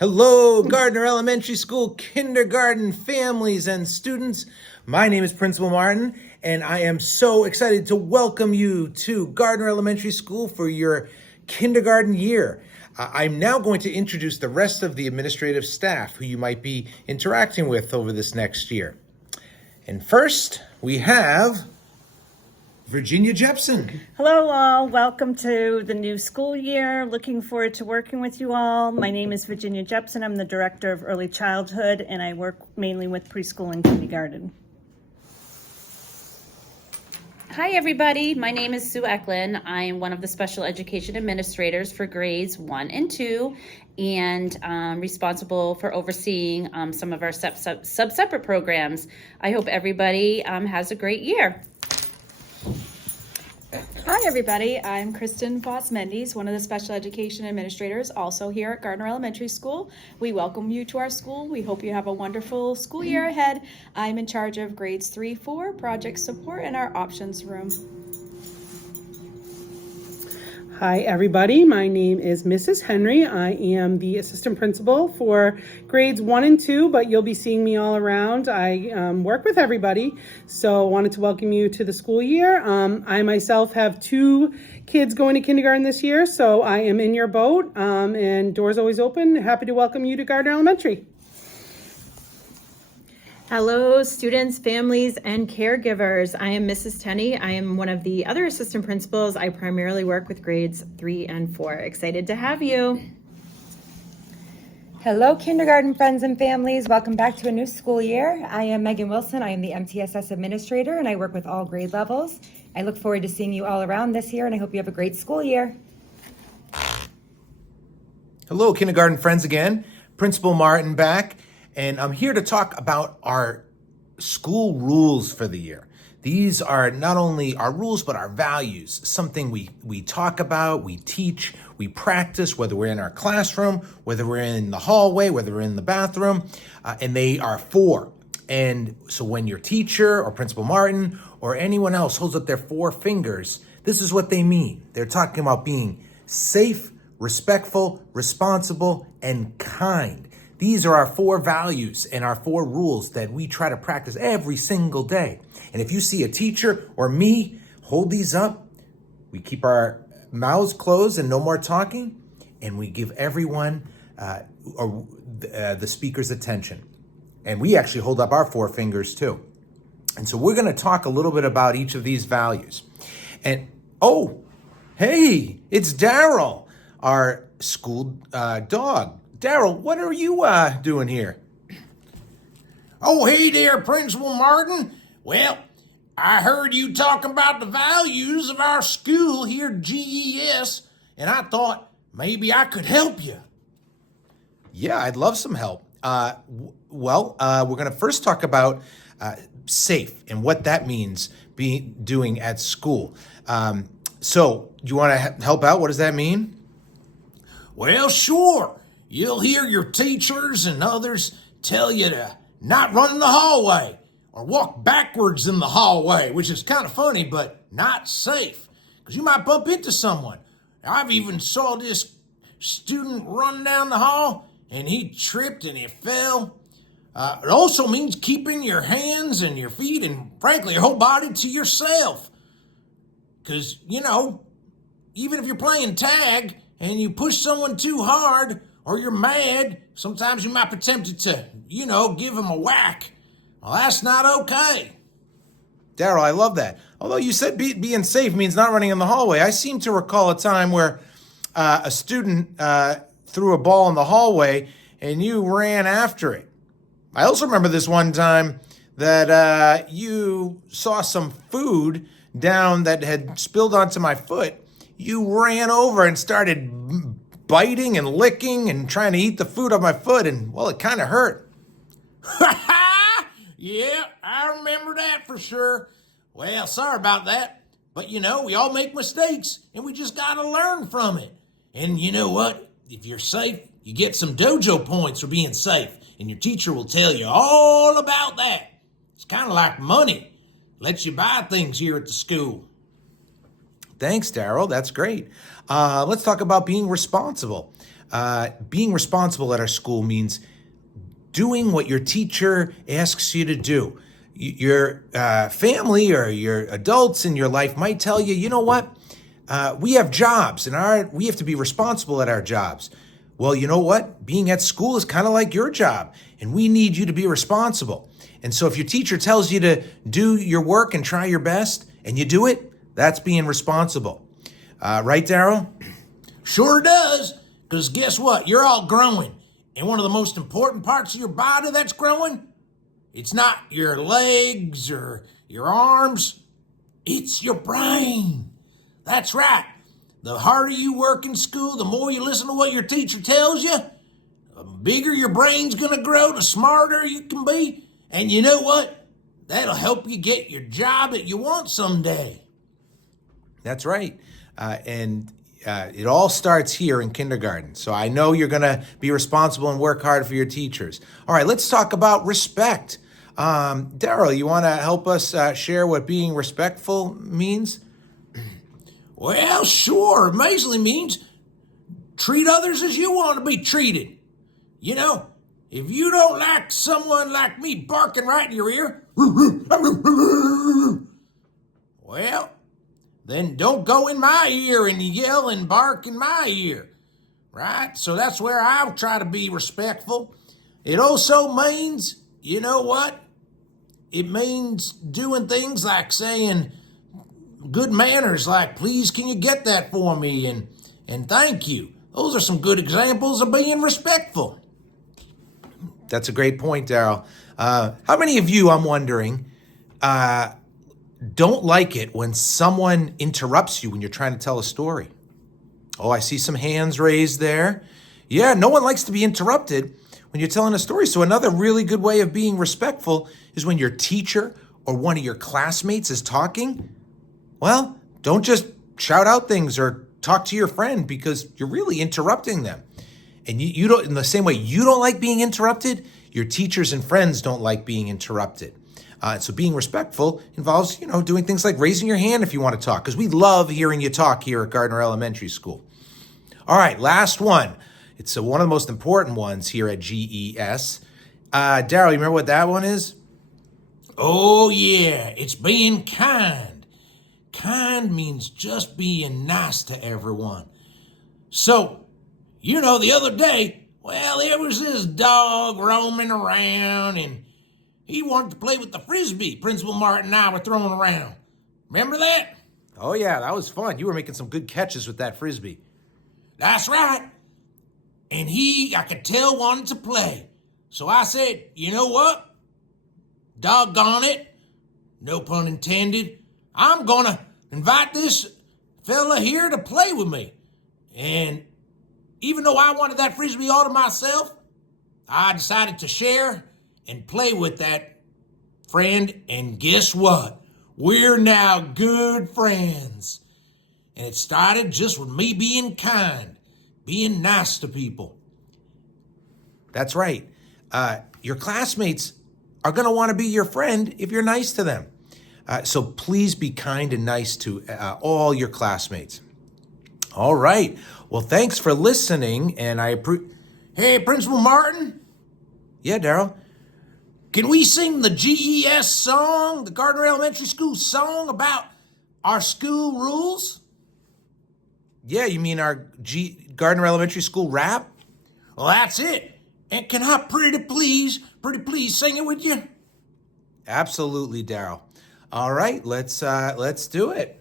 Hello, Gardner Elementary School kindergarten families and students. My name is Principal Martin, and I am so excited to welcome you to Gardner Elementary School for your kindergarten year. I'm now going to introduce the rest of the administrative staff who you might be interacting with over this next year. And first, we have Virginia Jepson. Hello all, welcome to the new school year. Looking forward to working with you all. My name is Virginia Jepson. I'm the Director of Early Childhood and I work mainly with preschool and kindergarten. Hi everybody, my name is Sue Eklund. I am one of the special education administrators for grades 1 and 2 and responsible for overseeing some of our separate programs. I hope everybody has a great year. Hi everybody, I'm Kristen Voss-Mendes, one of the special education administrators also here at Gardner Elementary School. We welcome you to our school. We hope you have a wonderful school year ahead. I'm in charge of grades 3-4, project support, and our options room. Hi everybody, my name is Mrs. Henry. I am the assistant principal for grades 1 and 2, but you'll be seeing me all around. I work with everybody, so wanted to welcome you to the school year. I myself have 2 kids going to kindergarten this year, so I am in your boat, and doors always open. Happy to welcome you to Gardner Elementary. Hello, students, families, and caregivers. I am Mrs. Tenney. I am one of the other assistant principals. I primarily work with grades 3 and 4. Excited to have you. Hello, kindergarten friends and families. Welcome back to a new school year. I am Megan Wilson. I am the MTSS administrator, and I work with all grade levels. I look forward to seeing you all around this year, and I hope you have a great school year. Hello, kindergarten friends again. Principal Martin back. And I'm here to talk about our school rules for the year. These are not only our rules, but our values, something we talk about, we teach, we practice, whether we're in our classroom, whether we're in the hallway, whether we're in the bathroom, and they are 4. And so when your teacher or Principal Martin or anyone else holds up their 4 fingers, this is what they mean. They're talking about being safe, respectful, responsible, and kind. These are our 4 values and our 4 rules that we try to practice every single day. And if you see a teacher or me hold these up, we keep our mouths closed and no more talking, and we give everyone the speaker's attention. And we actually hold up our 4 fingers too. And so we're going to talk a little bit about each of these values. And oh, hey, it's Daryl, our school dog. Daryl, what are you doing here? Oh, hey there, Principal Martin. Well, I heard you talking about the values of our school here at GES, and I thought maybe I could help you. Yeah, I'd love some help. We're going to first talk about safe and what that means doing at school. So, do you want to help out? What does that mean? Well, sure. You'll hear your teachers and others tell you to not run in the hallway or walk backwards in the hallway, which is kind of funny, but not safe, because you might bump into someone. I've even saw this student run down the hall, and he tripped and he fell. It also means keeping your hands and your feet and, frankly, your whole body to yourself. Because, even if you're playing tag and you push someone too hard, or you're mad, sometimes you might be tempted to, give them a whack. Well, that's not okay. Daryl, I love that. Although you said being safe means not running in the hallway, I seem to recall a time where a student threw a ball in the hallway and you ran after it. I also remember this one time that you saw some food down that had spilled onto my foot. You ran over and started biting and licking and trying to eat the food off my foot, and, well, it kind of hurt. Yeah, I remember that for sure. Well, sorry about that. But, we all make mistakes, and we just got to learn from it. And you know what? If you're safe, you get some dojo points for being safe, and your teacher will tell you all about that. It's kind of like money. Lets you buy things here at the school. Thanks, Daryl. That's great. Let's talk about being responsible. being responsible at our school means doing what your teacher asks you to do. Your family or your adults in your life might tell you, you know what? We have jobs and we have to be responsible at our jobs. Well, you know what? Being at school is kind of like your job, and we need you to be responsible. And so if your teacher tells you to do your work and try your best, and you do it, that's being responsible. Right, Daryl? Sure does, because guess what? You're all growing. And one of the most important parts of your body that's growing, it's not your legs or your arms, it's your brain. That's right. The harder you work in school, the more you listen to what your teacher tells you, the bigger your brain's going to grow, the smarter you can be. And you know what? That'll help you get your job that you want someday. That's right. It all starts here in kindergarten. So I know you're going to be responsible and work hard for your teachers. All right, let's talk about respect. Daryl, you want to help us share what being respectful means? Well, sure. It basically means treat others as you want to be treated. You know, if you don't like someone like me barking right in your ear, well, then don't go in my ear and yell and bark in my ear, right? So that's where I'll try to be respectful. It also means, you know what? It means doing things like saying good manners, like, please, can you get that for me? And thank you. Those are some good examples of being respectful. That's a great point, Daryl. How many of you, I'm wondering, don't like it when someone interrupts you when you're trying to tell a story? Oh, I see some hands raised there. Yeah, no one likes to be interrupted when you're telling a story. So another really good way of being respectful is when your teacher or one of your classmates is talking. Well, don't just shout out things or talk to your friend because you're really interrupting them. And you don't, in the same way you don't like being interrupted, your teachers and friends don't like being interrupted. So being respectful involves, doing things like raising your hand if you want to talk, because we love hearing you talk here at Gardner Elementary School. All right, last one. It's one of the most important ones here at GES. Daryl, you remember what that one is? Oh, yeah, it's being kind. Kind means just being nice to everyone. So, the other day, well, there was this dog roaming around, and he wanted to play with the Frisbee Principal Martin and I were throwing around. Remember that? Oh, yeah, that was fun. You were making some good catches with that Frisbee. That's right. And he, I could tell, wanted to play. So I said, you know what? Doggone it. No pun intended. I'm going to invite this fella here to play with me. And even though I wanted that Frisbee all to myself, I decided to share and play with that friend. And guess what? We're now good friends. And it started just with me being kind, being nice to people. That's right. Your classmates are going to want to be your friend if you're nice to them. So please be kind and nice to all your classmates. All right. Well, thanks for listening, and I appreciate. Hey, Principal Martin? Yeah, Daryl? Can we sing the GES song, the Gardner Elementary School song about our school rules? Yeah, you mean our Gardner Elementary School rap? Well, that's it. And can I pretty please sing it with you? Absolutely, Daryl. All right, let's do it.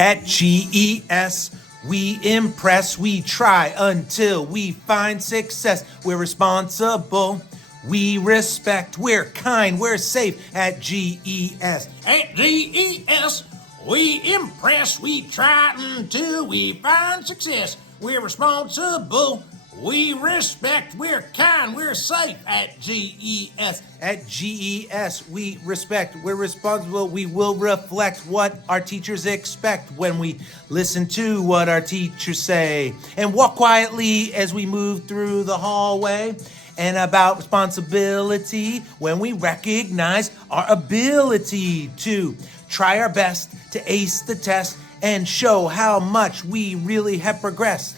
At GES, we impress, we try until we find success. We're responsible, we respect, we're kind, we're safe at GES. At GES, we impress, we try until we find success. We're responsible, We respect, we're kind, we're safe at GES. At GES, we respect, we're responsible, we will reflect what our teachers expect when we listen to what our teachers say and walk quietly as we move through the hallway. And about responsibility when we recognize our ability to try our best to ace the test and show how much we really have progressed.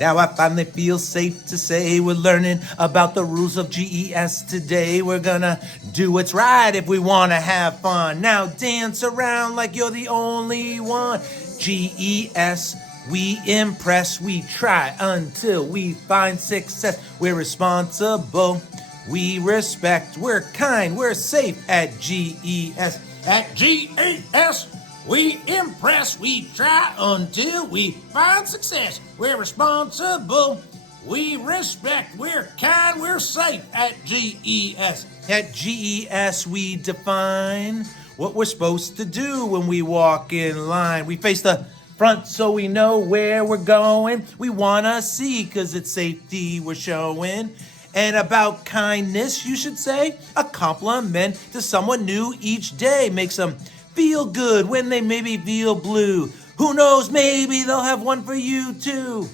Now I finally feel safe to say we're learning about the rules of GES today. We're gonna do what's right if we wanna have fun. Now dance around like you're the only one. GES, we impress, we try until we find success. We're responsible, we respect, we're kind, we're safe at GES. At GES, we impress, we try until we find success. We're responsible, we respect, we're kind, we're safe at GES. At GES, we define what we're supposed to do when we walk in line. We face the front so we know where we're going. We want to see because it's safety we're showing. And about kindness, you should say, a compliment to someone new each day makes them feel good when they maybe feel blue. Who knows, maybe they'll have one for you too.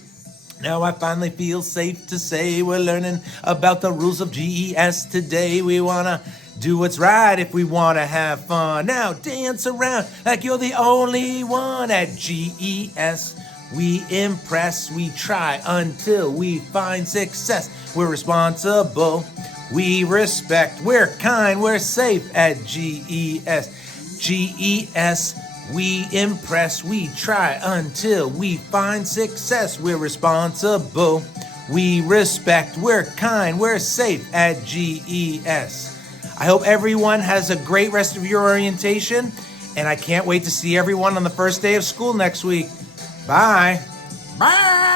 Now I finally feel safe to say we're learning about the rules of GES today. We want to do what's right if we want to have fun. Now dance around like you're the only one. At GES, we impress, we try until we find success. We're responsible, we respect, we're kind, we're safe at GES. GES, we impress, we try until we find success. We're responsible, we respect, we're kind, we're safe at GES. I hope everyone has a great rest of your orientation, and I can't wait to see everyone on the first day of school next week. Bye. Bye.